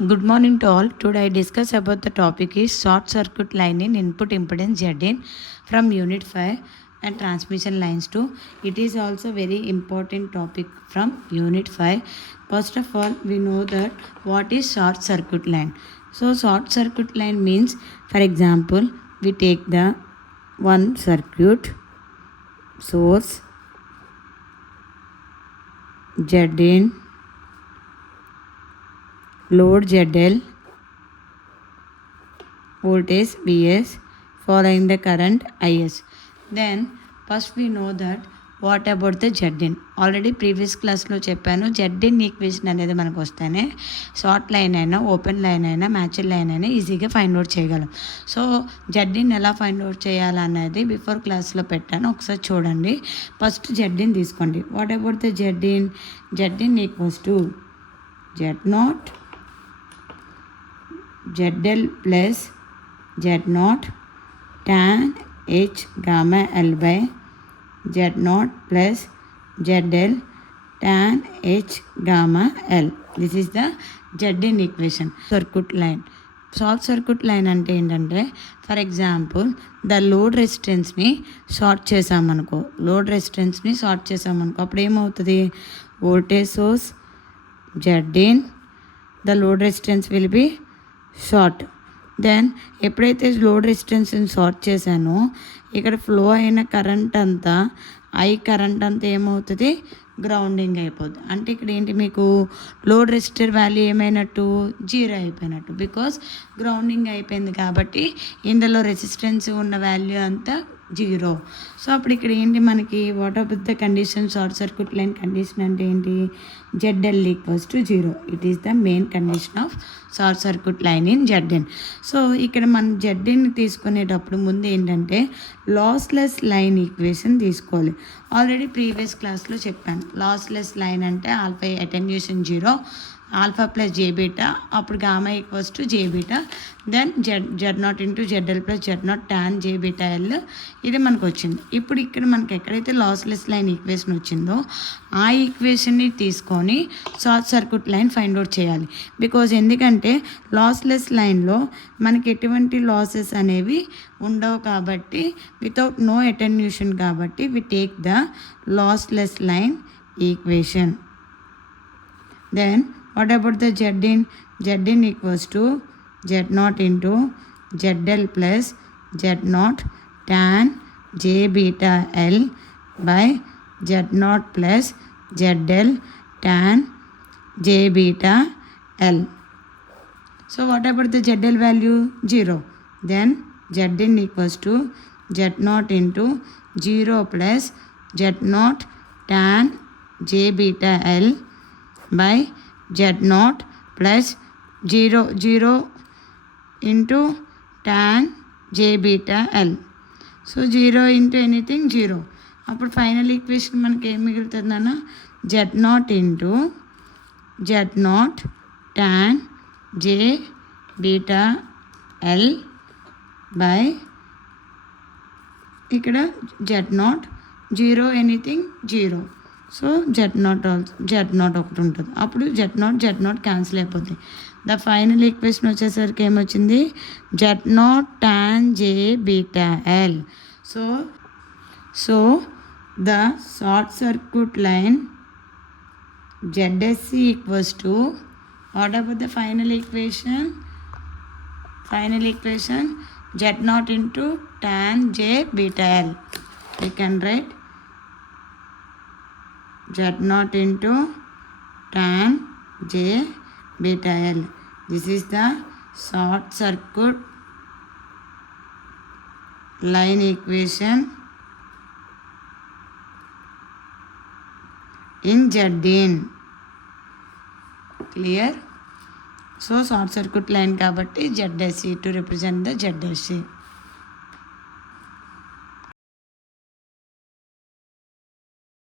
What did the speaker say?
Good morning to all. Today I discuss about the topic is short circuit line in input impedance Zin from unit 5 and transmission lines 2. It is also very important topic from unit 5. First of all, we know that what is short circuit line. So short circuit line means, for example, we take the one circuit source Zin, load ZL, voltage Vs, following the current Is. Then first we know that what about the Zin. Already previous క్లాస్లో చెప్పాను. Zin equation అనేది మనకు వస్తేనే short line అయినా open line అయినా matched line అయినా ఈజీగా find out చేయగలం. సో Zin ఎలా ఫైండ్ అవుట్ చేయాలనేది బిఫోర్ క్లాస్లో పెట్టాను, ఒకసారి చూడండి. ఫస్ట్ Zin తీసుకోండి. What about the Zin equals to Z0 ZL plus Z0 tan H gamma L by Z0 plus ZL tan H gamma L. This is the Zin equation. Circuit line. Short circuit line అంటే ఏంటంటే, for example the load రెసిస్టెన్స్ని short చేసామనుకో, అప్పుడు ఏమవుతుంది, voltage source Zin, the load resistance will be short. Then ఎప్పుడైతే load రెసిస్టెన్స్ని short చేశానో ఇక్కడ ఫ్లో అయిన కరెంట్ అంతా కరెంట్ అంతా ఏమవుతుంది, గ్రౌండింగ్ అయిపోద్ది. అంటే ఇక్కడ ఏంటి, మీకు లోడ్ రెసిస్టర్ వాల్యూ ఏమైనట్టు, 0 అయిపోయినట్టు. బికాస్ గ్రౌండింగ్ అయిపోయింది కాబట్టి ఇందులో రెసిస్టెన్స్ ఉన్న వాల్యూ అంతా 0. సో అప్పుడు ఇక్కడ ఏంటి మనకి, what are the condition, short circuit line condition అంటే ఏంటి, ZL equals to 0. It is the main condition of short circuit line in Zin. So ఇక్కడ మనం Zin తీసుకునేటప్పుడు ముందు ఏంటంటే లాస్లెస్ లైన్ ఈక్వేషన్ తీసుకోవాలి. ఆల్రెడీ ప్రీవియస్ క్లాస్లో చెప్పాను, లాస్లెస్ లైన్ అంటే alpha attenuation 0, alpha plus j beta, అప్పుడు gamma equals to j beta, then Z0 into ZL plus Z0 tan j beta L. ఇది మనకు వచ్చింది. ఇప్పుడు ఇక్కడ మనకి ఎక్కడైతే లాస్లెస్ లైన్ ఈక్వేషన్ వచ్చిందో ఆ ఈక్వేషన్ని తీసుకొని short circuit line find out చేయాలి. బికాజ్ ఎందుకంటే లాస్లెస్ లైన్లో మనకి ఎటువంటి లాసెస్ అనేవి ఉండవు కాబట్టి, వితౌట్ నో అటెన్యూషన్ కాబట్టి we take the lossless line equation. Then what about the Zin? Zin equals to Z0 into ZL plus Z0 tan J beta L by Z0 plus ZL tan J beta L. So what about the ZL value? 0. Then Zin equals to Z0 into 0 plus Z0 tan J beta L by Z0 plus 0 into tan J beta L. So 0 into anything 0. అప్పుడు final equation మనకి ఏం మిగులుతుందన్న, Z0 into Z0 tan J beta L by ఇక్కడ Z0 0 ఎనీథింగ్ 0. So Z0 ఒకటి ఉంటుంది. అప్పుడు Z0 cancel అయిపోతుంది. The final equation వచ్చేసరికి ఏమొచ్చింది, Z0 tan J beta L. So the short circuit line ZSC equals to, what about the final equation, Z0 into tan J beta L. We can write Z0 into tan J beta L. This is the short circuit line equation in Zin. Clear? So short circuit line kabatti ZSC to represent the ZSC.